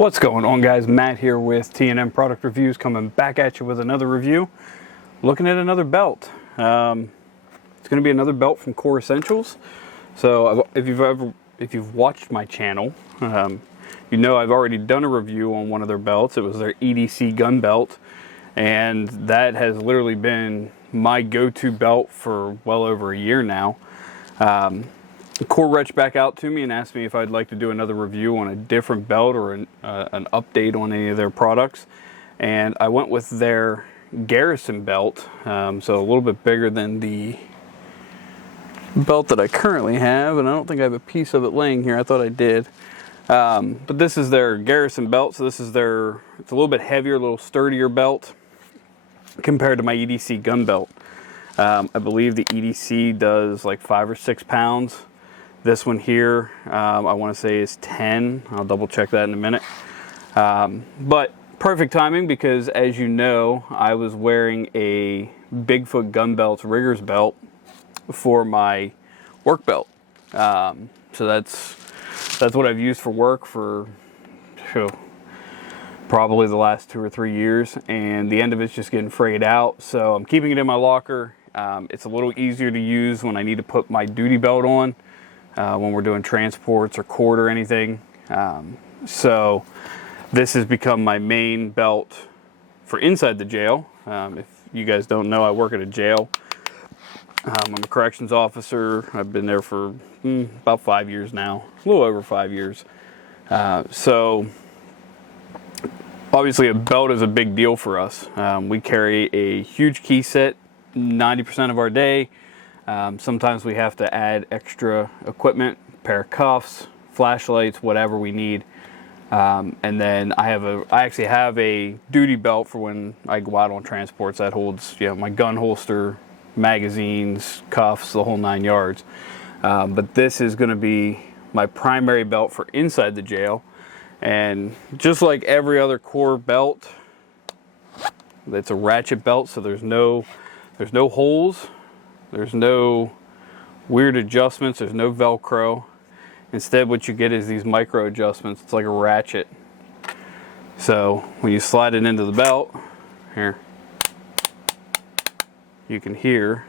What's going on, guys? Matt here with T&M Product Reviews, coming back at you with another review. Looking at another belt. It's going to be another belt from Kore Essentials. So if you've watched my channel, you know I've already done a review on one of their belts. It was their EDC gun belt, and that has literally been my go-to belt for well over a year now. Kore reached back out to me and asked me if I'd like to do another review on a different belt or an update on any of their products, and I went with their Garrison belt, so a little bit bigger than the belt that I currently have, and I don't think I have a piece of it laying here. I thought I did, but this is their Garrison belt. So this is it's a little bit heavier, a little sturdier belt compared to my EDC gun belt. I believe the EDC does like 5 or 6 pounds. This one here, I want to say is 10. I'll double check that in a minute. But perfect timing, because as you know, I was wearing a Bigfoot Gun Belts Riggers belt for my work belt. So that's what I've used for work for probably the last 2 or 3 years, and the end of it's just getting frayed out. So I'm keeping it in my locker. It's a little easier to use when I need to put my duty belt on. When we're doing transports or court or anything. So this has become my main belt for inside the jail. If you guys don't know, I work at a jail. I'm a corrections officer. I've been there for about 5 years now, a little over 5 years. So obviously a belt is a big deal for us. We carry a huge key set 90% of our day. Sometimes we have to add extra equipment, pair of cuffs, flashlights, whatever we need. And then I actually have a duty belt for when I go out on transports that holds, my gun holster, magazines, cuffs, the whole 9 yards. But this is going to be my primary belt for inside the jail. And just like every other Kore belt, it's a ratchet belt, so there's no holes. There's no weird adjustments. There's no Velcro. Instead, what you get is these micro adjustments. It's like a ratchet. So when you slide it into the belt, here, you can hear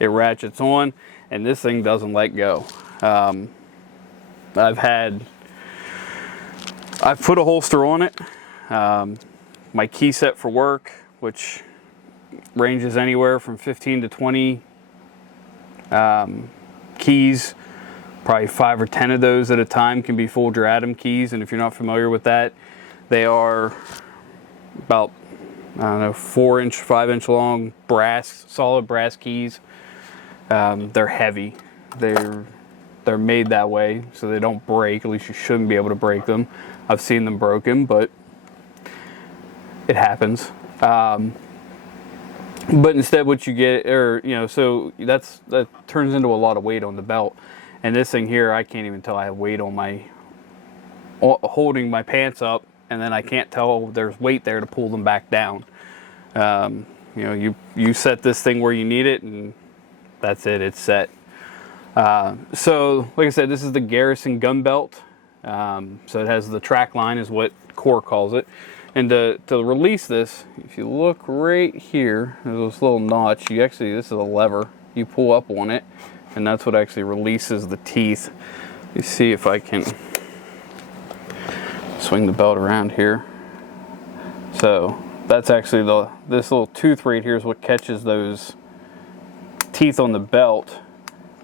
it ratchets on, and this thing doesn't let go. I've put a holster on it. My key set for work, which ranges anywhere from 15 to 20 keys, probably 5 or 10 of those at a time can be full Duratum keys. And if you're not familiar with that, they are about, 4-inch, 5-inch long solid brass keys. They're heavy. They're made that way so they don't break. At least you shouldn't be able to break them. I've seen them broken, but it happens. But instead what you get, so that turns into a lot of weight on the belt. And this thing here, I can't even tell I have weight on holding my pants up, and then I can't tell there's weight there to pull them back down. You set this thing where you need it, and that's it, it's set. So like I said, this is the Garrison gun belt. So it has the track line is what Kore calls it. And to release this, if you look right here, there's this little notch. This is a lever. You pull up on it, and that's what actually releases the teeth. You see if I can swing the belt around here. So that's actually this little tooth right here is what catches those teeth on the belt,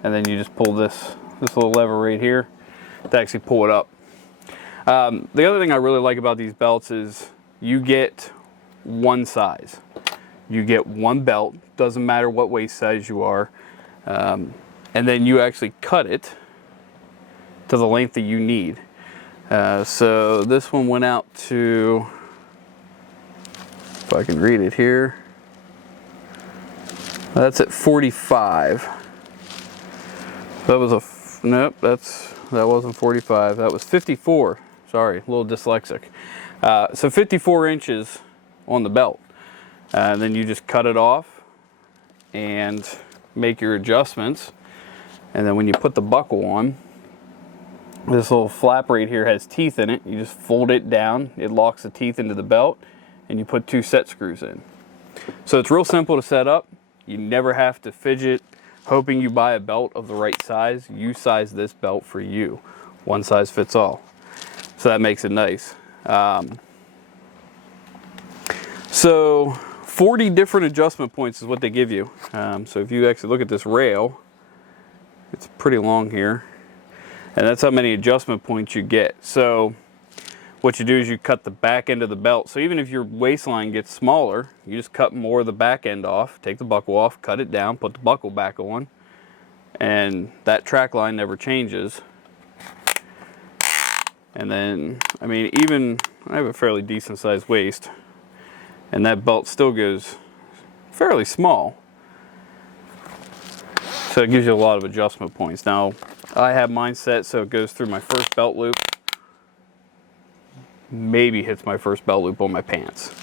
and then you just pull this little lever right here to actually pull it up. The other thing I really like about these belts is you get one size. You get one belt, doesn't matter what waist size you are, and then you actually cut it to the length that you need. So this one went out to, if I can read it here, that's at 45. That wasn't 45, that was 54. Sorry, a little dyslexic. So 54 inches on the belt. Then you just cut it off and make your adjustments. And then when you put the buckle on, This little flap right here has teeth in it. You just fold it down, it locks the teeth into the belt, and you put 2 set screws in. So it's real simple to set up. You never have to fidget hoping you buy a belt of the right size. You size this belt for you. One size fits all. So that makes it nice. So 40 different adjustment points is what they give you. So if you actually look at this rail, it's pretty long here. And that's how many adjustment points you get. So what you do is you cut the back end of the belt. So even if your waistline gets smaller, you just cut more of the back end off, take the buckle off, cut it down, put the buckle back on, and that track line never changes. And then, I mean, even I have a fairly decent sized waist, and that belt still goes fairly small. So it gives you a lot of adjustment points. Now, I have mine set so it goes through my first belt loop, maybe hits my first belt loop on my pants.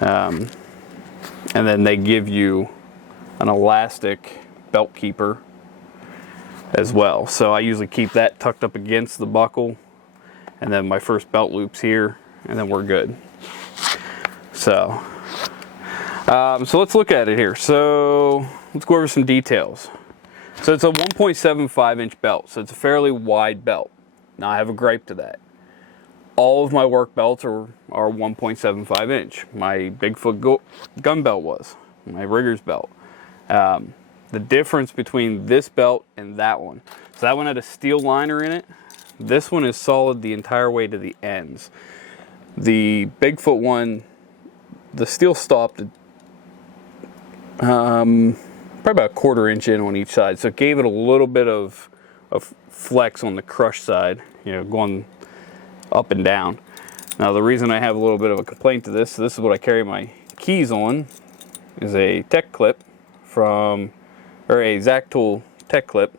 And then they give you an elastic belt keeper as well. So I usually keep that tucked up against the buckle, and then my first belt loop's here, and then we're good. So let's look at it here. So let's go over some details. So it's a 1.75 inch belt, so it's a fairly wide belt. Now I have a gripe to that. All of my work belts are 1.75 inch. My Bigfoot gun belt was, my rigger's belt. The difference between this belt and that one, so that one had a steel liner in it. This one is solid the entire way to the ends. The Bigfoot one, the steel stopped at probably about a 1/4 inch in on each side, so it gave it a little bit of flex on the crush side, you know, going up and down. Now the reason I have a little bit of a complaint to this is what I carry my keys on, is a tech clip from, or a Zac Tool tech clip.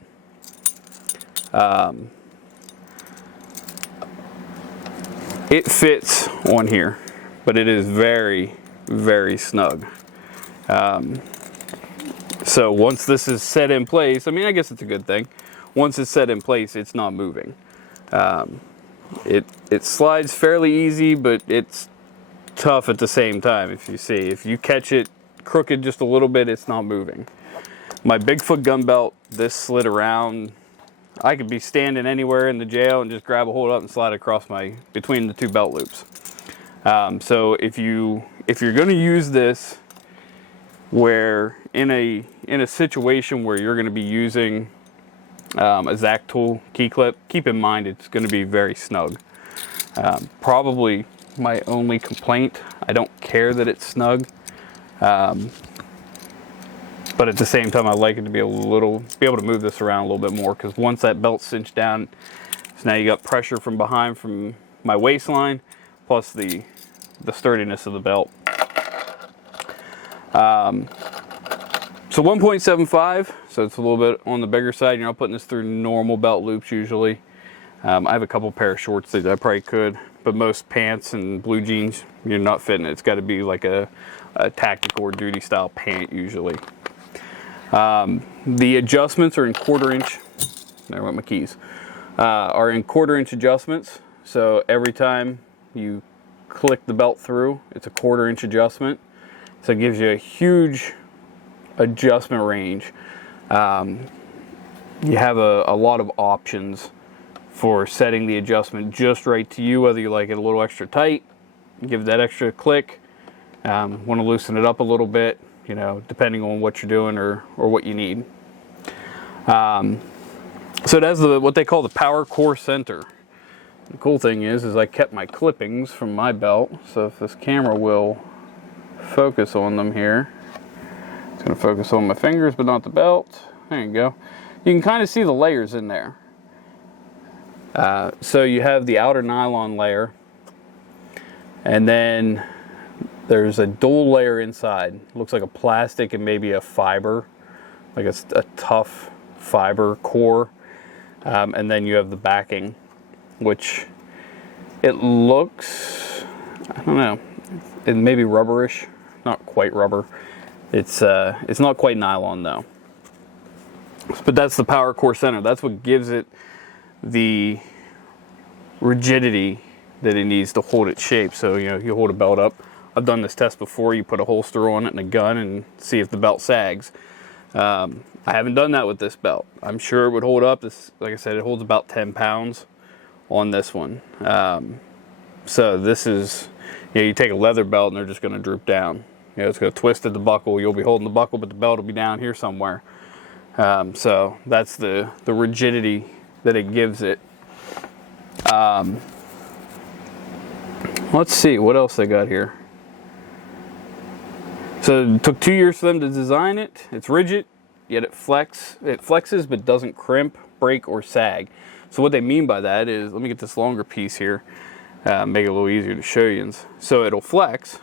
It fits on here, but it is very, very snug. So once this is set in place, I mean, I guess it's a good thing. Once it's set in place, it's not moving. It slides fairly easy, but it's tough at the same time. If you catch it crooked just a little bit, it's not moving. My Bigfoot gun belt, this slid around. I could be standing anywhere in the jail and just grab a hold up and slide across between the 2 belt loops. So if you're going to use this, where in a situation where you're going to be using a Zac Tool key clip, keep in mind it's going to be very snug. Probably my only complaint, I don't care that it's snug, but at the same time I like it to be able to move this around a little bit more, because once that belt's cinched down, so now you got pressure from behind from my waistline, plus the sturdiness of the belt. So 1.75, so it's a little bit on the bigger side. You're not putting this through normal belt loops usually. I have a couple pair of shorts that I probably could, but most pants and blue jeans, you're not fitting it. It's got to be like a tactical or duty style pant usually. The adjustments are in 1/4 inch. There went my keys. Are in 1/4 inch adjustments. So every time you click the belt through, it's a 1/4 inch adjustment. So it gives you a huge adjustment range. You have a lot of options for setting the adjustment just right to you, whether you like it a little extra tight, give that extra click, want to loosen it up a little bit, you know, depending on what you're doing or what you need. So it has what they call the power core center. The cool thing is I kept my clippings from my belt, so if this camera will focus on them here, it's going to focus on my fingers but not the belt. There you go. You can kind of see the layers in there. So you have the outer nylon layer, and then there's a dual layer inside. Looks like a plastic and maybe a fiber, like a tough fiber core. And then you have the backing, which it looks, I don't know, it may be rubberish, not quite rubber. It's not quite nylon though. But that's the power core center. That's what gives it the rigidity that it needs to hold its shape. So, you know, you hold a belt up. I've done this test before. You put a holster on it and a gun and see if the belt sags. I haven't done that with this belt. I'm sure it would hold up. This, like I said, it holds about 10 pounds on this one. So this is, you know, you take a leather belt and they're just going to droop down. You know, it's going to twist at the buckle. You'll be holding the buckle, but the belt will be down here somewhere. So that's the rigidity that it gives it. Let's see what else they got here. So it took 2 years for them to design it. It's rigid, yet it flexes but doesn't crimp, break, or sag. So what they mean by that is, let me get this longer piece here, make it a little easier to show you. So it'll flex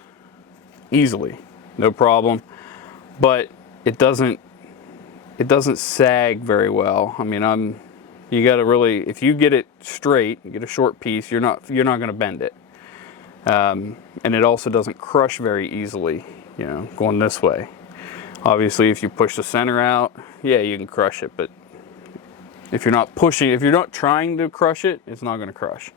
easily, no problem, but it doesn't sag very well. I mean, you got to really, if you get it straight, you get a short piece, you're not going to bend it. And it also doesn't crush very easily, you know, going this way. Obviously, if you push the center out, yeah, you can crush it, but if you're not pushing, if you're not trying to crush it, it's not going to crush.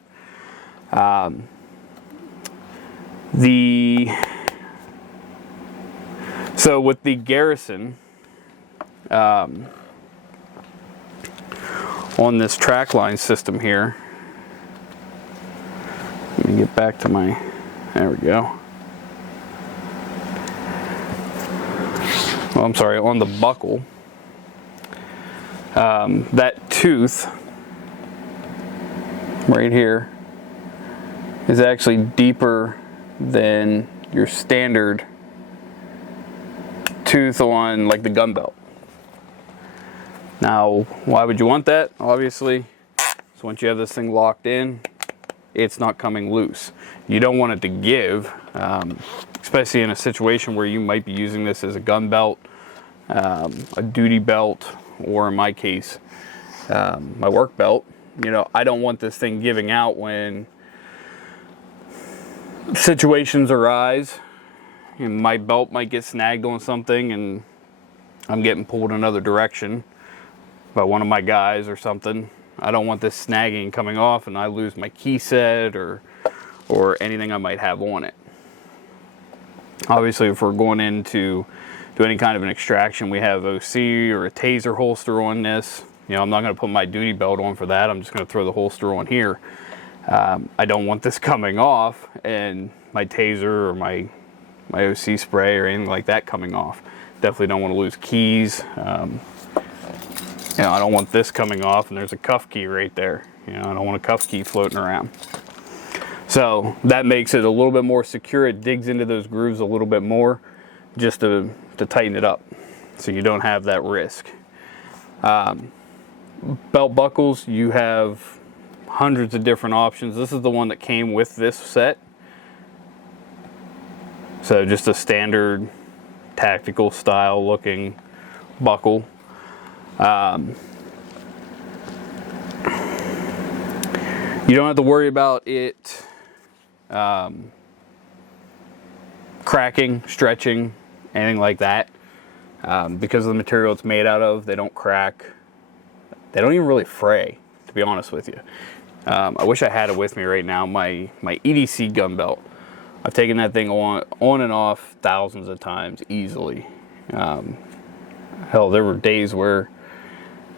So with the Garrison, on this track line system here, let me get back to my, there we go. Well, I'm sorry, on the buckle, that tooth right here is actually deeper than your standard tooth on like the gun belt. Now, why would you want that? Obviously, so once you have this thing locked in, it's not coming loose. You don't want it to give, especially in a situation where you might be using this as a gun belt, a duty belt, or in my case, my work belt. You know, I don't want this thing giving out when situations arise. And my belt might get snagged on something and I'm getting pulled another direction by one of my guys or something. I don't want this snagging coming off and I lose my key set or anything I might have on it. Obviously, if we're going in to do any kind of an extraction, we have OC or a taser holster on this. You know, I'm not going to put my duty belt on for that. I'm just going to throw the holster on here. I don't want this coming off and my taser or my OC spray or anything like that coming off. Definitely don't want to lose keys. You know, I don't want this coming off and there's a cuff key right there. You know, I don't want a cuff key floating around. So that makes it a little bit more secure. It digs into those grooves a little bit more just to tighten it up so you don't have that risk. Belt buckles, you have hundreds of different options. This is the one that came with this set. So just a standard tactical style looking buckle. You don't have to worry about it cracking, stretching, anything like that. Because of the material it's made out of, they don't crack. They don't even really fray, to be honest with you. I wish I had it with me right now, my EDC gun belt. I've taken that thing on and off thousands of times easily. Hell, there were days where,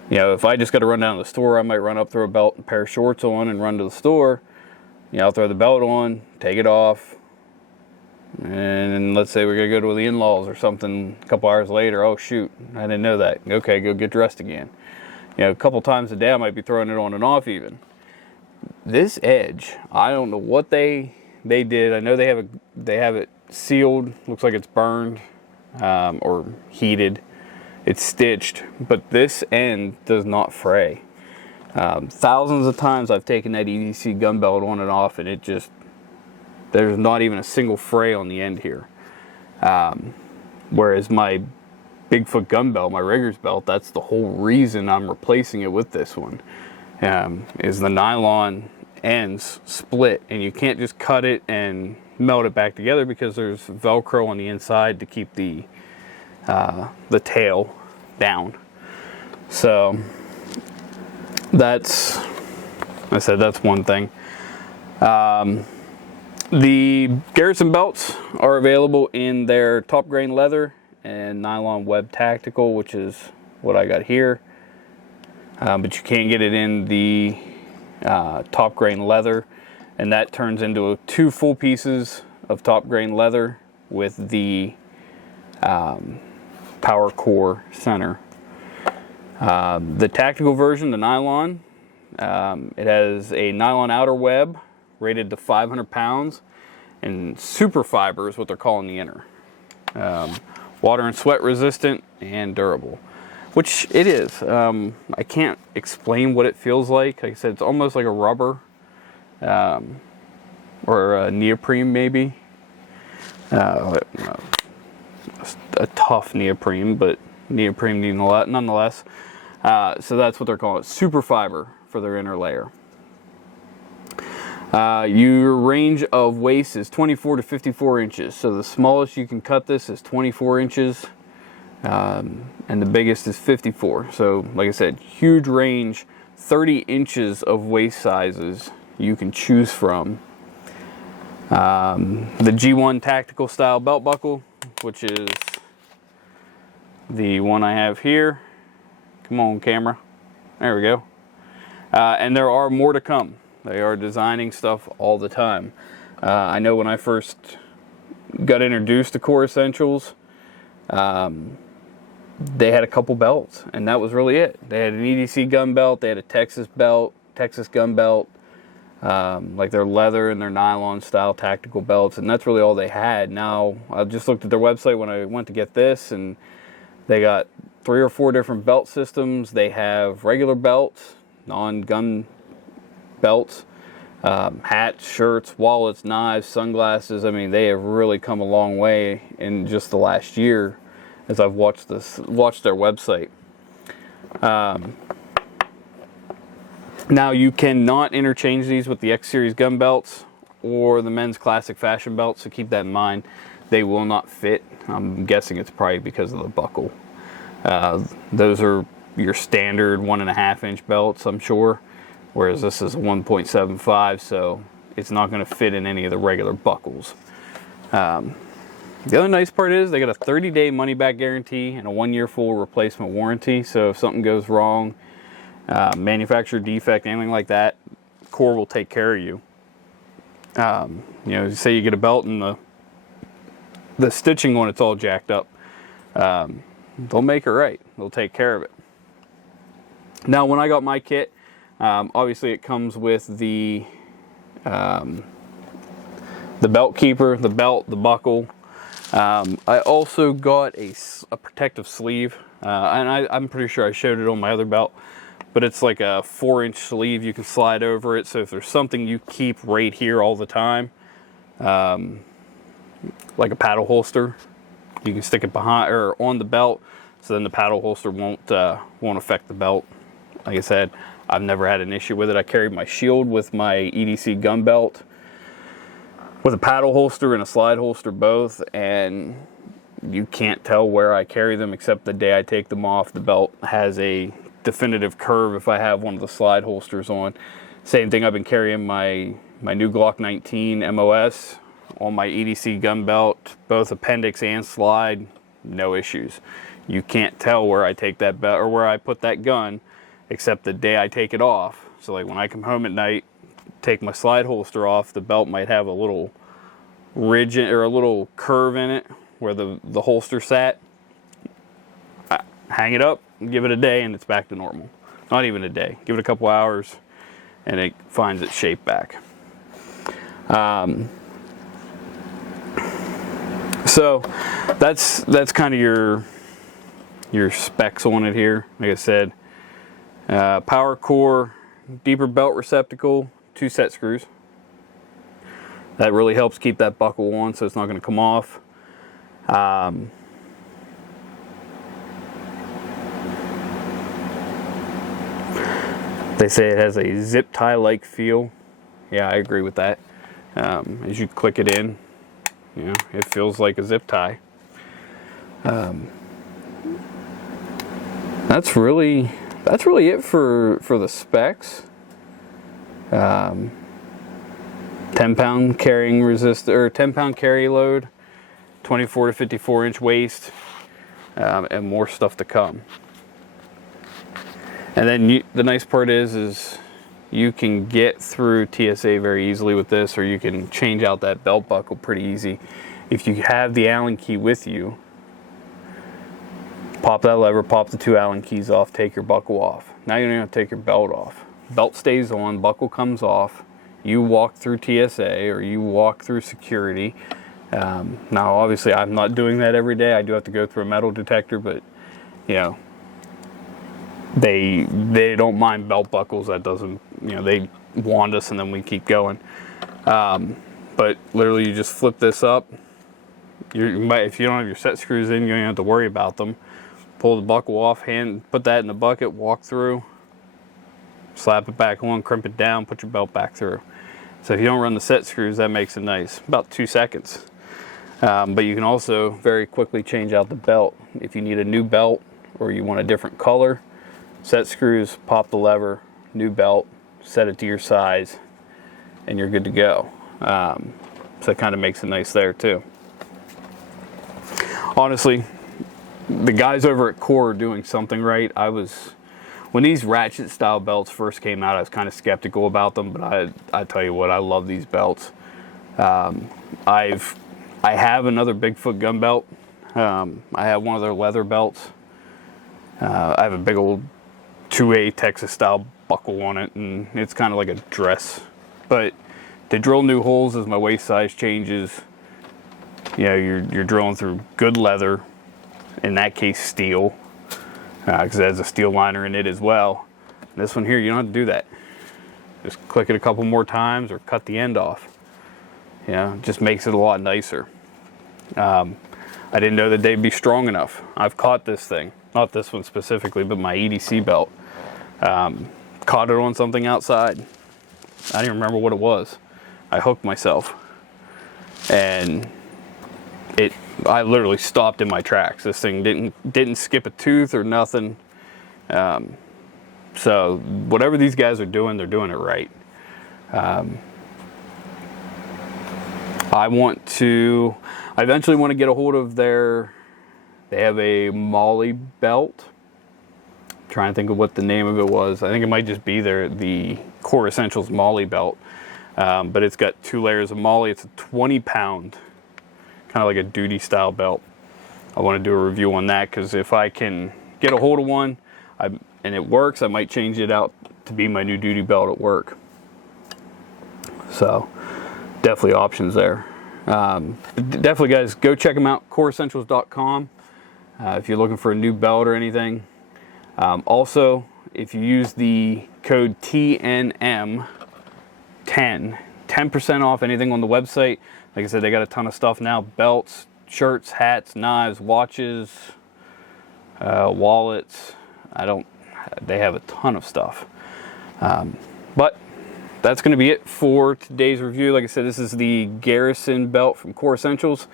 you know, if I just got to run down to the store, I might run up, throw a belt and a pair of shorts on and run to the store. You know, I'll throw the belt on, take it off, and let's say we're going to go to the in-laws or something a couple hours later. Oh, shoot, I didn't know that. Okay, go get dressed again. You know, a couple times a day I might be throwing it on and off even. This edge, I don't know what they did. I know they have it sealed. Looks like it's burned or heated. It's stitched, but this end does not fray. Thousands of times I've taken that EDC gun belt on and off, and it just, there's not even a single fray on the end here. Whereas my Bigfoot gun belt, my rigger's belt, that's the whole reason I'm replacing it with this one. Is the nylon ends split, and you can't just cut it and melt it back together because there's Velcro on the inside to keep the tail down. So that's I said that's one thing. The Garrison belts are available in their top grain leather and nylon web tactical, which is what I got here. But you can't get it in the top grain leather, and that turns into 2 full pieces of top grain leather with the power core center. The tactical version, the nylon, it has a nylon outer web rated to 500 pounds, and super fiber is what they're calling the inner. Water and sweat resistant and durable, which it is. I can't explain what it feels like. Like I said, it's almost like a rubber or a neoprene maybe. A tough neoprene, but neoprene nonetheless. So that's what they're calling it, super fiber for their inner layer. Your range of waist is 24 to 54 inches. So the smallest you can cut this is 24 inches. And the biggest is 54. So like I said, huge range, 30 inches of waist sizes you can choose from. The G1 tactical style belt buckle, which is the one I have here. Come on, camera. There we go. And there are more to come. They are designing stuff all the time. I know when I first got introduced to Kore Essentials, they had a couple belts, and that was really it. They had an EDC gun belt, they had a Texas gun belt, like their leather and their nylon style tactical belts, and that's really all they had. Now, I just looked at their website when I went to get this, and they got 3 or 4 different belt systems. They have regular belts, non-gun belts, hats, shirts, wallets, knives, sunglasses. I mean, they have really come a long way in just the last year as I've watched their website. Now, you cannot interchange these with the X Series gun belts or the men's classic fashion belts, so keep that in mind. They will not fit. I'm guessing it's probably because of the buckle. Those are your standard 1.5 inch belts, I'm sure, whereas this is a 1.75, so it's not going to fit in any of the regular buckles. The other nice part is they got a 30-day money-back guarantee and a 1-year full replacement warranty. So if something goes wrong, manufacturer defect, anything like that, Kore will take care of you. You know, say you get a belt and the stitching on it's all jacked up, they'll make it right. They'll take care of it. Now, when I got my kit, obviously it comes with the belt keeper, the belt, the buckle. I also got a protective sleeve, and I'm pretty sure I showed it on my other belt, but it's like a 4-inch sleeve. You can slide over it, so if there's something you keep right here all the time, like a paddle holster, you can stick it behind or on the belt, so then the paddle holster won't affect the belt. Like I said, I've never had an issue with it. I carried my shield with my EDC gun belt with a paddle holster and a slide holster both, and you can't tell where I carry them except the day I take them off. The belt has a definitive curve if I have one of the slide holsters on. Same thing, I've been carrying my new Glock 19 MOS on my EDC gun belt, both appendix and slide, no issues. You can't tell where I take that belt or where I put that gun except the day I take it off. So like when I come home at night, take my slide holster off, the belt might have a little ridge or a little curve in it where the holster sat. I hang it up, give it a day, and it's back to normal. Not even a day. Give it a couple hours, and it finds its shape back. So that's kind of your specs on it here. Like I said, power core, deeper belt receptacle, 2 set screws. That really helps keep that buckle on, so it's not going to come off. They say it has a zip tie like feel. Yeah, I agree with that. As you click it in, you know, it feels like a zip tie. That's really it for the specs. 10-pound carrying or 10-pound carry load, 24 to 54 inch waist, and more stuff to come. And then the nice part is you can get through TSA very easily with this, or you can change out that belt buckle pretty easy. If you have the Allen key with you, pop that lever, pop the 2 Allen keys off, take your buckle off. Now you don't even have to take your belt off. Belt stays on, buckle comes off. You walk through TSA or you walk through security. Now obviously I'm not doing that every day. I do have to go through a metal detector, but you know, they don't mind belt buckles. That doesn't, you know, they wand us and then we keep going. But literally you just flip this up. If you don't have your set screws in, you don't have to worry about them. Pull the buckle off, put that in the bucket, walk through, slap it back on, crimp it down, put your belt back through. So if you don't run the set screws, that makes it nice, about 2 seconds. But you can also very quickly change out the belt. If you need a new belt or you want a different color, set screws, pop the lever, new belt, set it to your size, and you're good to go. So it kind of makes it nice there too. Honestly, the guys over at Kore are doing something right. When these ratchet style belts first came out, I was kind of skeptical about them, but I tell you what, I love these belts. I have another Bigfoot gun belt. I have one of their leather belts. I have a big old 2A Texas style buckle on it, and it's kind of like a dress. But to drill new holes as my waist size changes, you know, you're drilling through good leather, in that case steel, because it has a steel liner in it as well. This one here, you don't have to do that. Just click it a couple more times or cut the end off. You know, it just makes it a lot nicer. I didn't know that they'd be strong enough. I've caught this thing, not this one specifically, but my EDC belt. Caught it on something outside. I don't even remember what it was. I hooked myself, and I literally stopped in my tracks. This thing didn't skip a tooth or nothing. So whatever these guys are doing, they're doing it right. I eventually want to get a hold of they have a Molly belt. I'm trying to think of what the name of it was. I think it might just be the Kore Essentials Molly belt. But it's got 2 layers of Molly. It's a 20-pound, kind of like a duty style belt. I want to do a review on that, because if I can get a hold of one and it works, I might change it out to be my new duty belt at work. So definitely options there. Definitely, guys, go check them out, koreessentials.com, if you're looking for a new belt or anything. Also, if you use the code TNM10, 10% off anything on the website. Like I said, they got a ton of stuff now: belts, shirts, hats, knives, watches, wallets. They have a ton of stuff. But that's going to be it for today's review. Like I said, this is the Garrison belt from Kore Essentials.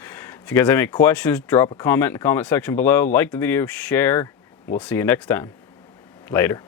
If you guys have any questions, drop a comment in the comment section below. Like the video, share. We'll see you next time. Later.